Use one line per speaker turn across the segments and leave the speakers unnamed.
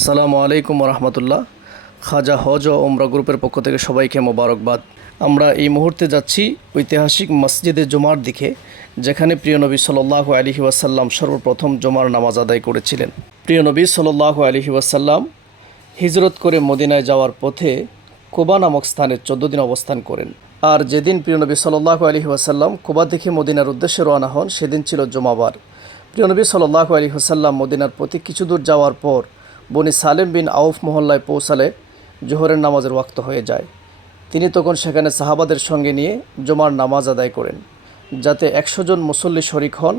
আসসালামু আলাইকুম রহমতুল্লাহ খাজা হজ ও ওমরা গ্রুপের পক্ষ থেকে সবাইকে মোবারকবাদ। আমরা এই মুহূর্তে যাচ্ছি ঐতিহাসিক মসজিদে জুমার দিকে, যেখানে প্রিয় নবী সাল্লাহ আলহি ওয়াসাল্লাম সর্বপ্রথম জুমার নামাজ আদায় করেছিলেন। প্রিয় নবী সাল্লাহ আলহি ওয়াসাল্লাম হিজরত করে মদিনায় যাওয়ার পথে কোবা নামক স্থানে চোদ্দ দিন অবস্থান করেন। আর যেদিন প্রিয় নবী সাল্লাহ আলহি ওয়াসাল্লাম কোবা থেকে মদিনার উদ্দেশ্যে রওনা হন, সেদিন ছিল জুমাবার। প্রিয়নবী সাল্লাহ আলী হোসাল্লাম মদিনার প্রতি কিছু দূর যাওয়ার পর বনি সালেম বিন আউফ মহল্লায় পৌঁছালে জোহরের নামাজের ওয়াক্ত হয়ে যায়। তিনি তখন সেখানে সাহাবাদের সঙ্গে নিয়ে জমার নামাজ আদায় করেন, যাতে একশো জন মুসল্লি শরিক হন।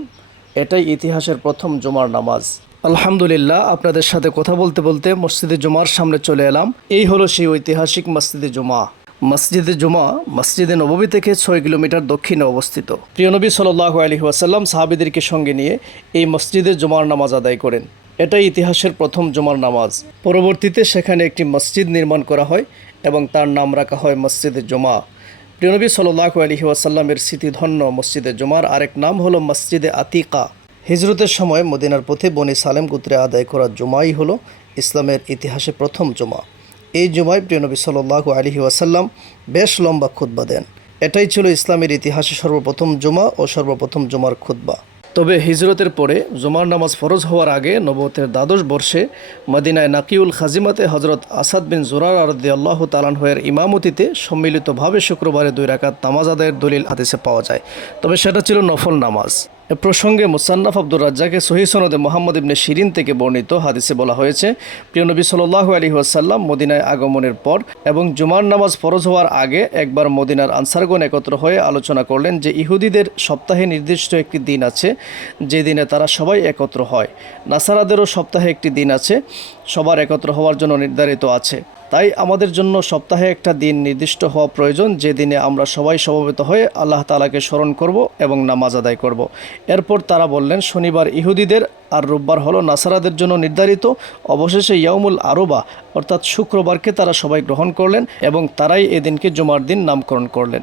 এটাই ইতিহাসের প্রথম জমার নামাজ। আলহামদুলিল্লাহ, আপনাদের সাথে কথা বলতে বলতে মসজিদে জুমার সামনে চলে এলাম। এই হলো সেই ঐতিহাসিক মসজিদে জুমা। মসজিদে জুমা, মসজিদে নববী থেকে ছয় কিলোমিটার দক্ষিণে অবস্থিত। প্রিয়নবী সাল্লাহ আলী ওয়াসাল্লাম সাহাবিদেরকে সঙ্গে নিয়ে এই মসজিদে জুমার নামাজ আদায় করেন। এটাই ইতিহাসের প্রথম জুমার নামাজ। পরবর্তীতে সেখানে একটি মসজিদ নির্মাণ করা হয় এবং তার নাম রাখা হয় মসজিদে জুমা। প্রিয়নবী সাল্লাহ আলহি ওয়াসাল্লামের স্মৃতিধন্য মসজিদে জুমার আরেক নাম হলো মসজিদে আতিকা। হিজরতের সময় মদিনার পথে বনি সালেম গোত্রে আদায় করা জুমাই হলো ইসলামের ইতিহাসে প্রথম জুমা। এই জুমায় প্রিয়নবী সাল্লাহ আলহি ওয়াসাল্লাম বেশ লম্বা খুদ্া দেন। এটাই ছিল ইসলামের ইতিহাসে সর্বপ্রথম জুমা ও সর্বপ্রথম জুমার খুদ্া তবে হিজরতের পরে জুমার নামাজ ফরজ হওয়ার আগে নবতের দ্বাদশ বর্ষে মদিনায় নাকিউল খাজিমাতে হজরত আসাদ বিন জোরার আরদি আল্লাহ তালানহয়ের ইমামতিতে সম্মিলিতভাবে শুক্রবারে দুই রাকাত নামাজ আদায়ের দলিল আদেশে পাওয়া যায়। তবে সেটা ছিল নফল নামাজ। প্রসঙ্গে মুসান্নাফ আব্দুর রাজ্জাকে সহি সনদে মোহাম্মদ ইবনে শিরিন থেকে বর্ণিত হাদিসে বলা হয়েছে, প্রিয় নবী সাল্লাহ আলী ওয়াসাল্লাম মদিনায় আগমনের পর এবং জুমার নামাজ ফরজ হওয়ার আগে একবার মদিনার আনসারগণ একত্র হয়ে আলোচনা করলেন যে ইহুদিদের সপ্তাহে নির্দিষ্ট একটি দিন আছে যে দিনে তারা সবাই একত্র হয়। নাসারাদেরও সপ্তাহে একটি দিন আছে, সবার একত্র হওয়ার জন্য নির্ধারিত আছে। তাই আমাদের জন্য সপ্তাহে একটা দিন নির্দিষ্ট হওয়া প্রয়োজন। যে দিনে আমরা সবাই সমবেত হয়ে আল্লাহ তালাকে স্মরণ করব এবং নামাজ আদায় করব। এরপর তারা বললেন শনিবার ইহুদিদের আর রোববার হলো নাসারাদের জন্য নির্ধারিত। অবশেষে ইয়ামুল আরবা অর্থাৎ শুক্রবারকে তারা সবাই গ্রহণ করলেন এবং তারাই এদিনকে জুমার দিন নামকরণ করলেন।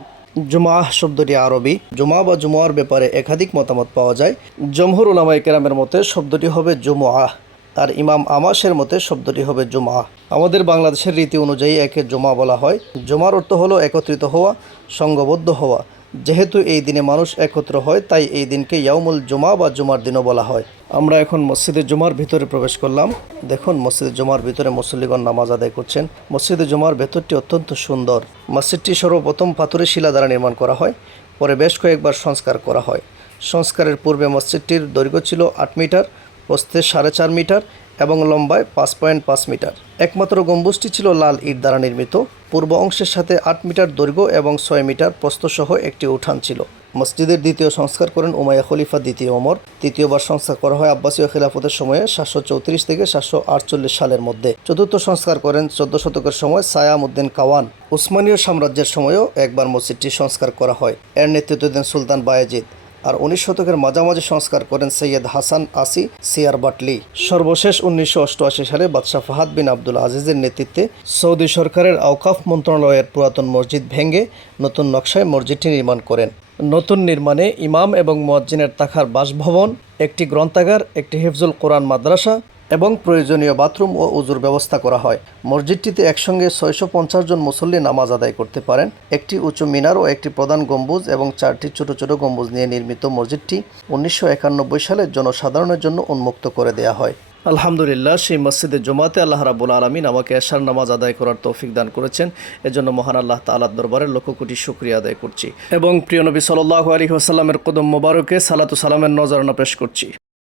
জুমাহ শব্দটি আরবি। জুমা বা জুমার ব্যাপারে একাধিক মতামত পাওয়া যায়। জমহুর উলামাই কেরামের মতে শব্দটি হবে জুমআহ। আর ইমাম আমাসের মতে শব্দটি হবে জুমা। আমাদের বাংলাদেশের রীতি অনুযায়ী একে জমা বলা হয়। জমার অর্থ হলো একত্রিত হওয়া সংঘবদ্ধ হওয়া। যেহেতু এই দিনে মানুষ একত্র হয়, তাই এই দিনকে ইয়ামুল জুমা বা জুমার দিনও বলা হয়। আমরা এখন মসজিদে জুমার ভিতরে প্রবেশ করলাম। দেখুন, মসজিদে জুমার ভিতরে মুসল্লিগণ নামাজ আদায় করছেন। মসজিদে জুমার ভেতরটি অত্যন্ত সুন্দর। মসজিদটি সর্বপ্রথম পাথরের শিলা দ্বারা নির্মাণ করা হয়। পরে বেশ কয়েকবার সংস্কার করা হয়। সংস্কারের পূর্বে মসজিদটির দৈর্ঘ্য ছিল আট মিটার। প্রস্থে সাড়ে চার মিটার এবং লম্বায় পাঁচ পয়েন্ট পাঁচ মিটার। একমাত্র গম্বুজটি ছিল লাল ইট দ্বারা নির্মিত। পূর্ব অংশের সাথে আট মিটার দৈর্ঘ্য এবং ছয় মিটার প্রস্থসহ একটি উঠান ছিল। মসজিদের দ্বিতীয় সংস্কার করেন উমাইয়া খলিফা দ্বিতীয় ওমর। তৃতীয়বার সংস্কার করা হয় আব্বাসীয় খিলাফতের সময়ে সাতশো চৌত্রিশ থেকে সাতশো আটচল্লিশ সালের মধ্যে। চতুর্থ সংস্কার করেন চোদ্দ শতকের সময় সায়াম উদ্দিন কাওয়ান। উসমানীয় সাম্রাজ্যের সময়ও একবার মসজিদটি সংস্কার করা হয়। এর নেতৃত্ব দেন সুলতান বায়েজিদ। আর উনিশ শতকের মাঝামাঝি সংস্কার করেন সৈয়দ হাসান আসি, সিয়ার বাটলি। সর্বশেষ উনিশশো অষ্টআশি সালে বাদশাহ ফাহাদ বিন আব্দুল আজিজের নেতৃত্বে সৌদি সরকারের আওকাফ মন্ত্রণালয়ের পুরাতন মসজিদ ভেঙে নতুন নকশায় মসজিদটি নির্মাণ করেন। নতুন নির্মাণে ইমাম এবং মোয়াজ্জিনের তাখার বাসভবন, একটি গ্রন্থাগার, একটি হেফজুল কোরআন মাদ্রাসা এবং প্রয়োজনীয় বাথরুম ও উজুর ব্যবস্থা করা হয়। মসজিদটিতে একসঙ্গে ছয়শো পঞ্চাশ জন মুসল্লি নামাজ আদায় করতে পারেন। একটি উঁচু মিনার ও একটি প্রধান গম্বুজ এবং চারটি ছোট ছোট গম্বুজ নিয়ে নির্মিত মসজিদটি উনিশশো একানব্বই সালে জনসাধারণের জন্য উন্মুক্ত করে দেয়া হয়। আলহামদুলিল্লাহ, সেই মসজিদে জমাতে আল্লাহ রাবুল আলমিন আমাকে এশার নামাজ আদায় করার তৌফিক দান করেছেন। এজন্য মহান আল্লাহ তালার দরবারে লক্ষ কোটি শুক্রিয়া আদায় করছি। এবং প্রিয় নবী সাল্লাহ আলী আসাল্লামের কদম মোবারকে সালাতু সালামের নজরানা পেশ করছি।